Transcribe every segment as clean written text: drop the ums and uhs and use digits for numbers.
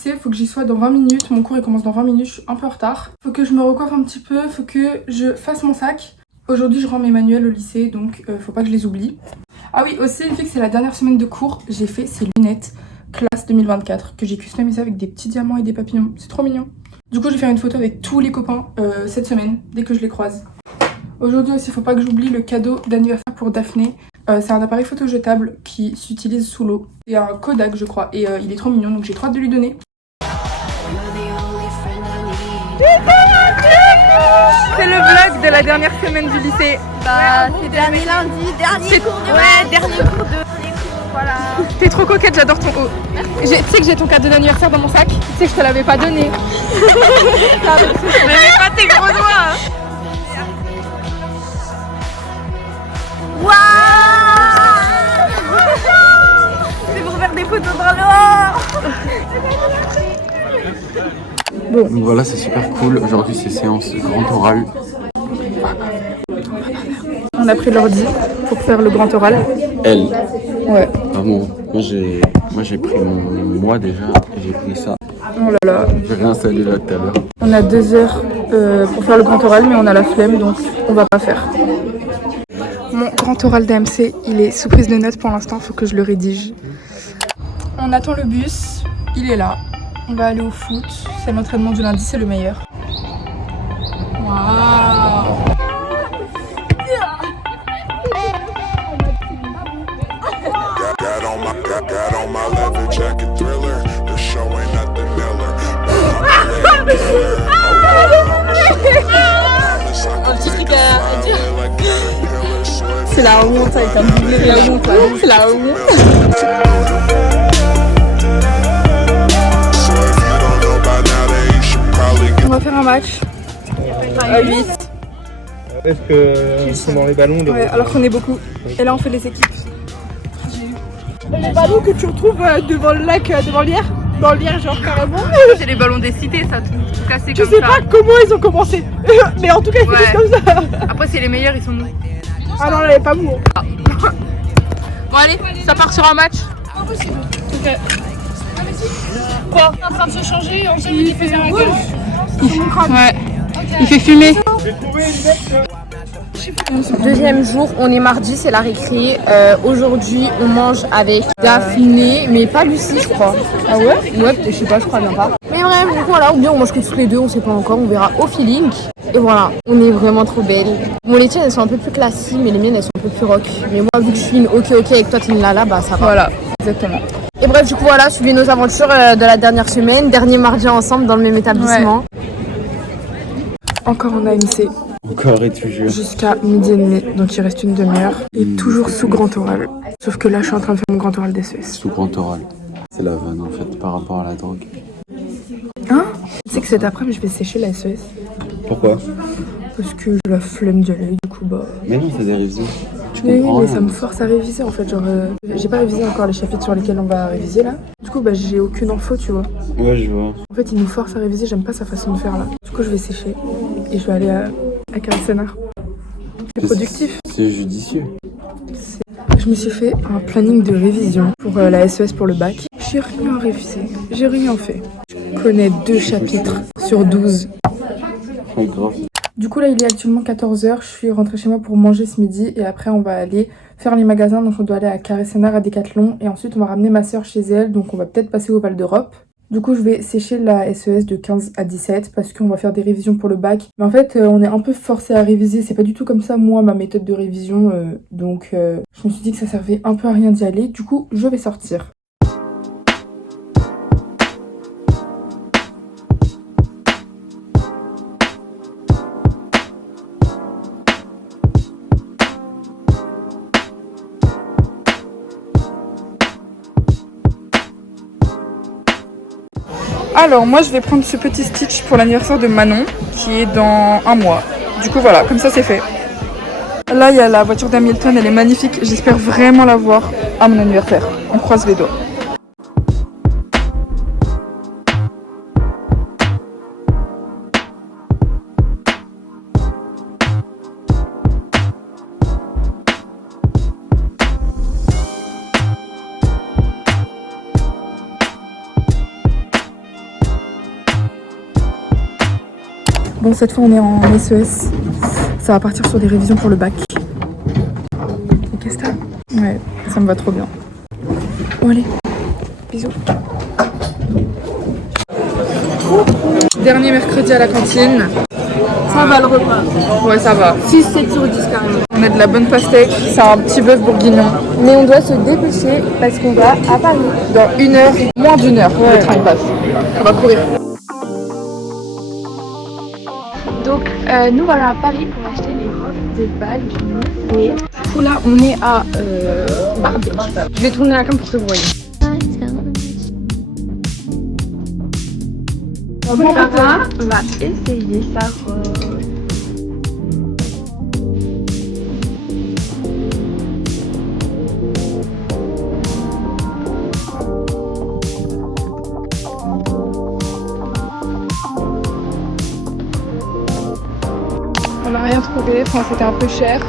lycée, faut que j'y sois dans 20 minutes. Mon cours il commence dans 20 minutes, je suis un peu en retard. Faut que je me recoiffe un petit peu, faut que je fasse mon sac. Aujourd'hui je rends mes manuels au lycée, donc faut pas que je les oublie. Ah oui, aussi vu que c'est la dernière semaine de cours, j'ai fait ces lunettes classe 2024 que j'ai customisées avec des petits diamants et des papillons. C'est trop mignon. Du coup je vais faire une photo avec tous les copains cette semaine, dès que je les croise. Aujourd'hui aussi, faut pas que j'oublie le cadeau d'anniversaire pour Daphné. C'est un appareil photo jetable qui s'utilise sous l'eau. C'est un Kodak je crois et il est trop mignon donc j'ai trop hâte de lui donner. C'est le vlog de la dernière semaine du lycée. Bah, c'est dernier lundi, dernier cours de maths. Dernier cours de... Voilà. T'es trop coquette, j'adore ton haut. Tu sais que j'ai ton cadeau d'anniversaire dans mon sac. Tu sais que je te l'avais pas donné. Je n'avais pas tes gros doigts. Waouh. C'est pour faire des photos dans l'eau. Bon. Donc voilà, c'est super cool. Aujourd'hui, c'est séance grand oral. On a pris l'ordi pour faire le grand oral. Elle. Ouais. Ah bon, moi j'ai pris moi déjà et j'ai pris ça. Oh là là. J'ai réinstallé là tout à l'heure. On a 2 heures pour faire le grand oral mais on a la flemme donc on va pas faire. Mon grand oral d'AMC, il est sous prise de notes pour l'instant, faut que je le rédige. On attend le bus, il est là. On va aller au foot, c'est l'entraînement du lundi, c'est le meilleur. Waouh. Un petit truc à dire. C'est la honte avec un doublé de la honte là. C'est la honte. On va faire un match à 8. Est-ce que sont dans les ballons de... Ouais, alors qu'on est beaucoup. Et là on fait les équipes. Les ballons que tu retrouves devant le lac, devant l'Hyères, dans l'Hyères genre carrément. C'est les ballons des cités, ça tout cassé Je comme sais ça. pas comment ils ont commencé, mais en tout cas ils finissent comme ça. Après c'est les meilleurs, ils sont nous. Ah non, là elle est pas mou. Bon allez, ça part sur un match. Impossible. Ok. Quoi? En train de se changer, on sait qu'il faisait un rouge. Ouais, il fait fumer. Deuxième jour, on est mardi, c'est la récré. Aujourd'hui, on mange avec Daphné, mais pas Lucie, je crois. Ah ouais? Ouais, je sais pas, je crois bien pas. Mais bref, du coup, voilà, ou bien on mange que toutes les deux, on sait pas encore, on verra au feeling. Et voilà, on est vraiment trop belles. Bon, les tiennes, elles sont un peu plus classiques, mais les miennes, elles sont un peu plus rock. Mais moi, vu que je suis une ok avec toi, t'es une lala, bah ça va. Voilà, exactement. Et bref, du coup, voilà, suivez nos aventures de la dernière semaine. Dernier mardi ensemble dans le même établissement. Ouais. Encore en AMC. Encore et toujours. Jusqu'à 12h30, donc il reste une demi-heure. Et toujours sous grand oral. Sauf que là, je suis en train de faire mon grand oral d'SES. Sous grand oral. C'est la vanne en fait par rapport à la drogue. Hein? Tu sais que cet après-midi, je vais sécher la SES. Pourquoi? Parce que j'ai la flemme d'y aller, du coup, bah... Mais non, c'est des révisions. Tu Oui, comprends mais rien. ça me force à réviser en fait. Genre, j'ai pas révisé encore les chapitres sur lesquels on va réviser là. Du coup, bah, j'ai aucune info, tu vois. Ouais, je vois. En fait, il nous force à réviser, j'aime pas sa façon de faire là. Du coup, je vais sécher et je vais aller à Carré-Sénard. C'est productif. C'est judicieux. Je me suis fait un planning de révision pour la SES pour le bac. J'ai rien révisé, j'ai rien fait. Je connais 2 chapitres sur 12. Ouais, grave. Du coup là il est actuellement 14h, je suis rentrée chez moi pour manger ce midi et après on va aller faire les magasins. Donc on doit aller à Carré-Sénard, à Decathlon et ensuite on va ramener ma soeur chez elle, donc on va peut-être passer au Val d'Europe. Du coup je vais sécher la SES de 15 à 17 parce qu'on va faire des révisions pour le bac. Mais en fait on est un peu forcé à réviser, c'est pas du tout comme ça moi ma méthode de révision. Donc je me suis dit que ça servait un peu à rien d'y aller, du coup je vais sortir. Alors moi je vais prendre ce petit stitch pour l'anniversaire de Manon qui est dans 1 mois. Du coup voilà, comme ça c'est fait. Là il y a la voiture d'Hamilton, elle est magnifique. J'espère vraiment la voir à mon anniversaire. On croise les doigts. bon, cette fois on est en SES. Ça va partir sur des révisions pour le bac. Et qu'est-ce que t'as? Ouais, ça me va trop bien. Bon allez, bisous. Dernier mercredi à la cantine. Ça va le repas. Ouais, ça va. 6-7 sur 10 carrément. On a de la bonne pastèque, c'est un petit bœuf bourguignon. Mais on doit se dépêcher parce qu'on va à Paris. Dans 1 heure, moins d'1 heure, le train passe. On va courir. Donc nous voilà à Paris pour acheter les robes de bal du coup. Et du coup là on est à Barbès. Je vais tourner la cam pour que vous voyez. Sarah va essayer sa robe. On n'a rien trouvé, enfin c'était un peu cher.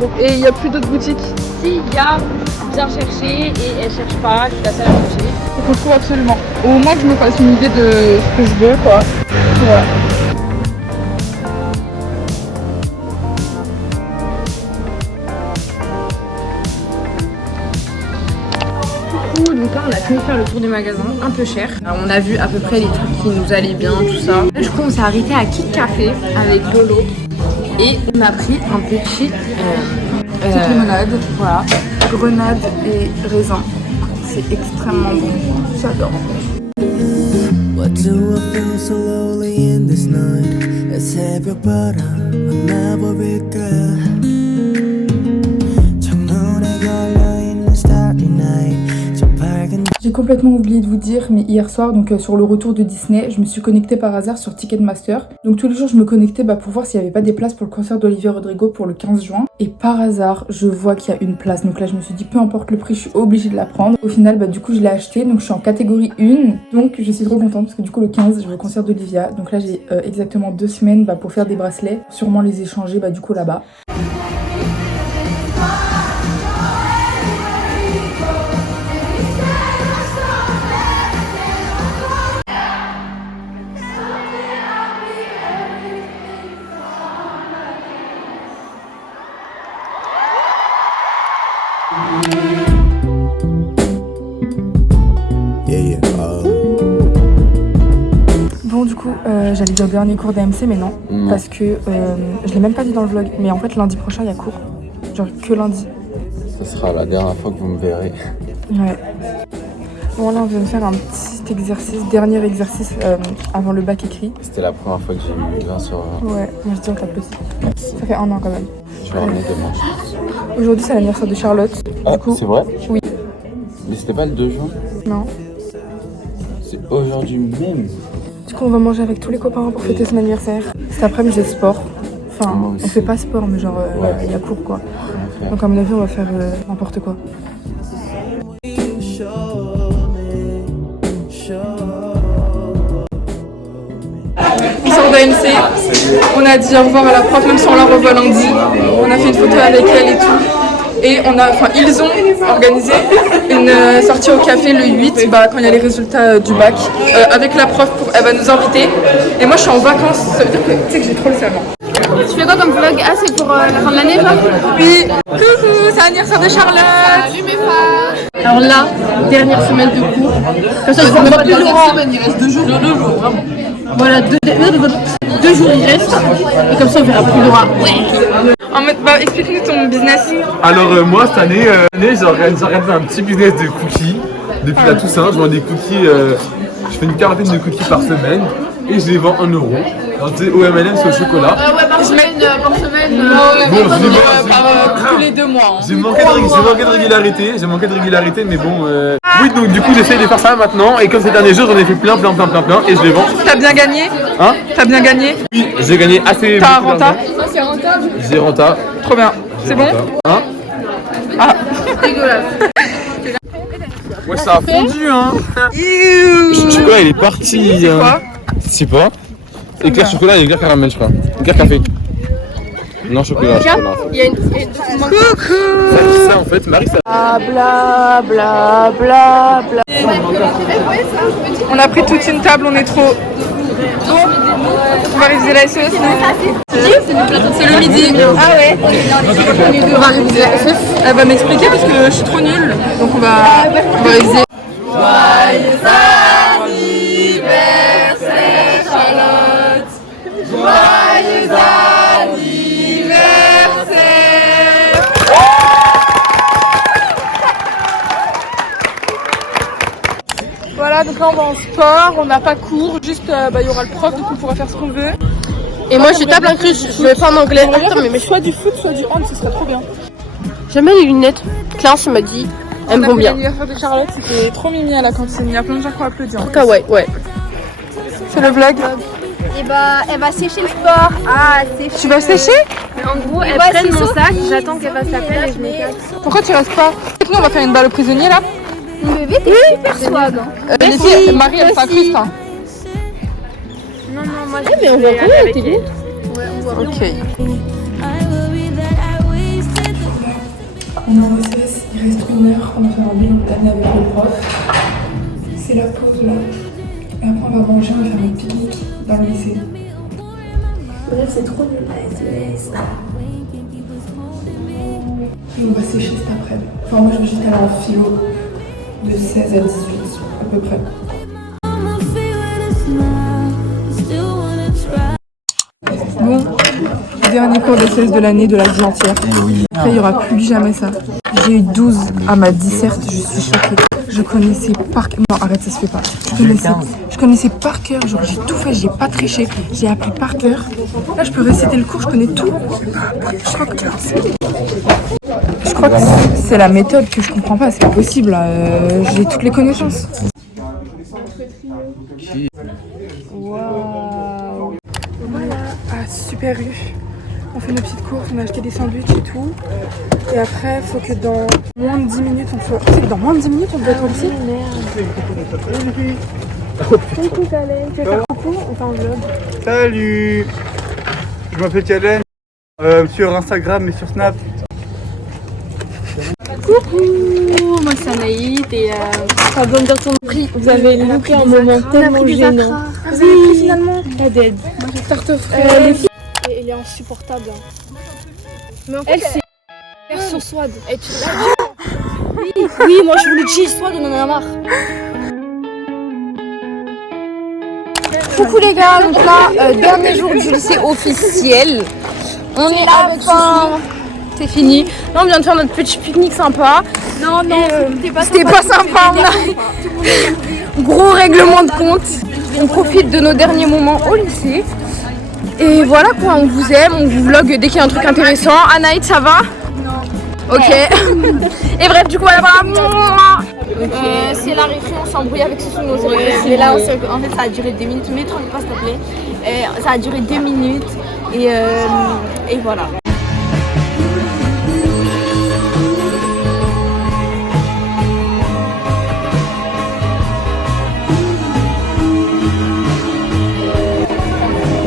Donc, et il n'y a plus d'autres boutiques. Si, il y a bien cherché et elle cherche pas, je suis la seule à chercher. Il faut que je trouve absolument. Au moins que je me fasse une idée de ce que je veux, quoi. Voilà. Donc là on a fini de faire le tour des magasins, un peu cher. Alors, on a vu à peu près les trucs qui nous allaient bien, tout ça. Là, du coup on s'est arrêté à Kit Café avec Lolo et on a pris un petit Petite limonade. Voilà. Grenade et raisin. C'est extrêmement bon. J'adore. What do I feel so lonely in this night? Let's have your butter, I'll never regret. 창문에 걸려 있는 starry night. 저 밝은 J'ai complètement oublié de vous dire, mais hier soir, donc sur le retour de Disney, je me suis connectée par hasard sur Ticketmaster. Donc tous les jours, je me connectais pour voir s'il n'y avait pas des places pour le concert d'Olivia Rodrigo pour le 15 juin. Et par hasard, je vois qu'il y a une place. Donc là, je me suis dit, peu importe le prix, je suis obligée de la prendre. Au final, du coup, je l'ai achetée. Donc je suis en catégorie 1. Donc je suis trop contente parce que du coup, le 15, je vais au concert d'Olivia. Donc là, j'ai exactement 2 semaines pour faire des bracelets. Sûrement les échanger du coup là-bas. Bon du coup j'allais dire dernier cours d'AMC mais non, parce que je l'ai même pas dit dans le vlog, mais en fait lundi prochain il y a cours, genre que lundi. Ce sera la dernière fois que vous me verrez. Ouais. Bon là on vient de faire un petit exercice, dernier exercice avant le bac écrit. C'était la première fois que j'ai eu 20 sur 20. Ouais, moi je dis que la petite. Ça fait 1 an quand même. Je vais ramener demain, je pense. Aujourd'hui c'est l'anniversaire de Charlotte. Ah, du coup, c'est vrai? Oui. Mais c'était pas le 2 juin? Non. C'est aujourd'hui même. Du coup on va manger avec tous les copains pour fêter son anniversaire. Cet après-midi j'ai sport. Enfin, Moi on aussi. fait pas sport mais genre il y a cours quoi. Donc à mon avis on va faire n'importe quoi. On sort d'AMC, on a dit au revoir à la prof même si on la revoit lundi. On a fait une photo avec elle et tout. Et ils ont organisé une sortie au café le 8 quand il y a les résultats du bac avec la prof, elle va nous inviter. Et moi je suis en vacances, ça veut dire que tu sais que j'ai trop le seum. Tu fais quoi comme vlog? Ah c'est pour la fin de l'année genre? Oui, coucou, c'est l'anniversaire de Charlotte. Salut mes fans. Alors là, dernière semaine de cours. Comme ça je vous remets pas plus loin. Il reste 2 jours. 2 jours vraiment. Voilà, 2 jours il reste. Et comme ça on verra plus loin. Ouais. Explique-nous ton business. Alors moi cette année, j'organise un petit business de cookies. Depuis la Toussaint, je vends des cookies, je fais une quarantaine de cookies par semaine et je les vends 1 €. Alors tu sais, au M&M c'est au chocolat. Ouais, par semaine. Tous les 2 mois. J'ai manqué de régularité, mais bon. Oui, donc du coup j'essaye de faire ça maintenant et comme ces derniers jours j'en ai fait plein et je les vends. T'as bien gagné? Hein? T'as bien gagné? Oui, j'ai gagné assez. T'as un beaucoup renta? d'argent. Ça c'est rentable. J'ai renta. Trop bien. C'est bon? Hein? Ah. Dégueulasse. Ouais, ça a fondu, hein. Le chocolat il est parti. C'est quoi? Je sais pas. Éclair chocolat et éclair caramel, je crois. Éclair café. Non, chocolat. Il y a une... Coucou. Ça en fait, Marie, ça. Bla bla bla bla. On a pris toute une table, on est trop. On va réviser la SES. C'est le midi. Ah ouais. On va réviser la SES. Elle va m'expliquer parce que je suis trop nulle. Donc on va réviser. Joyeux anniversaire Charlotte. Joyeux anniversaire. Voilà, donc là on va en sport, on n'a pas cours, juste il y aura le prof, donc on pourra faire ce qu'on veut. Et moi, je tape un cruche, je vais pas en anglais. Attends, mais soit du foot, soit du hand, ce serait trop bien. Jamais les lunettes. Clarence m'a dit, elles me vont bien. L'anniversaire de Charlotte, c'était trop mimi à la cantine, il y a plein de gens qui ont applaudi. En tout cas, ouais. C'est le vlog. Et bah, elle va sécher le sport. Ah, c'est Tu vas sécher? En gros, elle prenne mon sac, j'attends qu'elle fasse la pelle et je me casse. Pourquoi tu restes pas? Nous on va faire une balle au prisonnier là. Mon bébé, t'es super swag. Les filles, Marie elle s'incruste. Hein. Non, moi je mais on va aller avec elle. Ok. I worry that I wasted the On est en recess, il reste 1 heure, on va faire un bilan d'année avec le prof. C'est la pause là. Et après on va manger, on va faire un pique-nique dans le lycée. Bref, c'est trop nul la SES. Et on va sécher cet après-midi. Enfin moi je vais juste aller en philo de 16 à 18 à peu près. I'ma feel when it's now. Still wanna try. Bon, dernier cours de 16 de l'année de la vie entière. Après, il n'y aura plus jamais ça. J'ai eu 12 à ma disserte, je suis choquée. Je connaissais par cœur. Non, arrête, ça se fait pas. Je connaissais par cœur, genre j'ai tout fait, j'ai pas triché, j'ai appris par cœur. Là, je peux réciter le cours, je connais tout. Je crois que c'est la méthode que je comprends pas, c'est pas possible. Là. J'ai toutes les connaissances. Ah, super rue. On fait nos petites courses, on a acheté des sandwichs et tout. Et après, faut que dans moins de 10 minutes, on soit. Tu sais que dans moins de 10 minutes, on doit être au lycée. Coucou Kalen, tu veux faire coucou? On fait un vlog. Salut, je m'appelle Kalen, sur Instagram et sur Snap. Coucou, moi c'est Anaïd et ça va me dire ton prix. Vous avez loupé un moment tellement gênant. Ah, vous avez pris finalement. La dead. Tarte aux Les fraises. filles, elle est insupportable. Mais en fait, elle c'est version Swad. Et tu oui, moi je voulais chill Swad, on en a marre. Coucou les gars, donc là, dernier jour du lycée officiel. On est à la fin. C'est fini. Là, on vient de faire notre petit pique-nique sympa. Non, c'était pas sympa. On a gros règlement de compte. On profite de nos derniers moments au lycée. Et voilà quoi, on vous aime, on vous vlog dès qu'il y a un truc intéressant. Anaïd, ça va? Non. Ok. Et bref, du coup, voilà. C'est la récré, on s'embrouille avec ce son. Et là, en fait, ça a duré 2 minutes. Mais 30 pas, s'il te plaît. Ça a duré 2 minutes. Et voilà.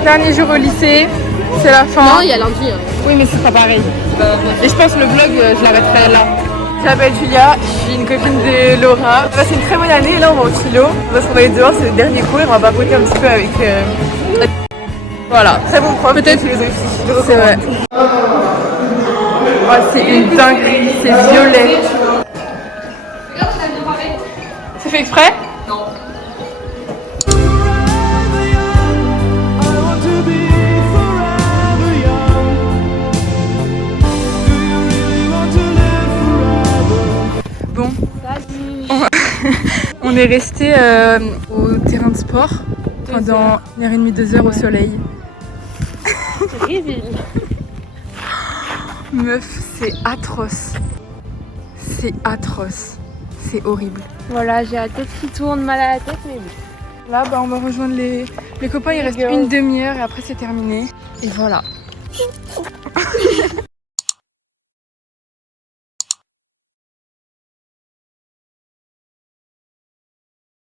Dernier jour au lycée, c'est la fin. Non, il y a lundi. Hein. Oui, mais c'est pas pareil. Et je pense que le vlog, je l'arrêterai là. Je m'appelle Julia, je suis une copine de Laura. On va passer une très bonne année, là on va au philo. Parce qu'on va aller dehors, c'est le dernier cours et on va papoter un petit peu avec... Voilà, très bon prof. Peut-être philosophie. C'est vrai. Oh, c'est une dinguerie, c'est violet. C'est fait exprès? Bon, on est resté au terrain de sport pendant 1h30, 2 heures au soleil. Meuf, c'est atroce. C'est atroce. C'est horrible. Voilà, j'ai la tête qui tourne, mal à la tête, mais bon. Là, bah, on va rejoindre les copains. Il reste une demi-heure et après c'est terminé. Et voilà.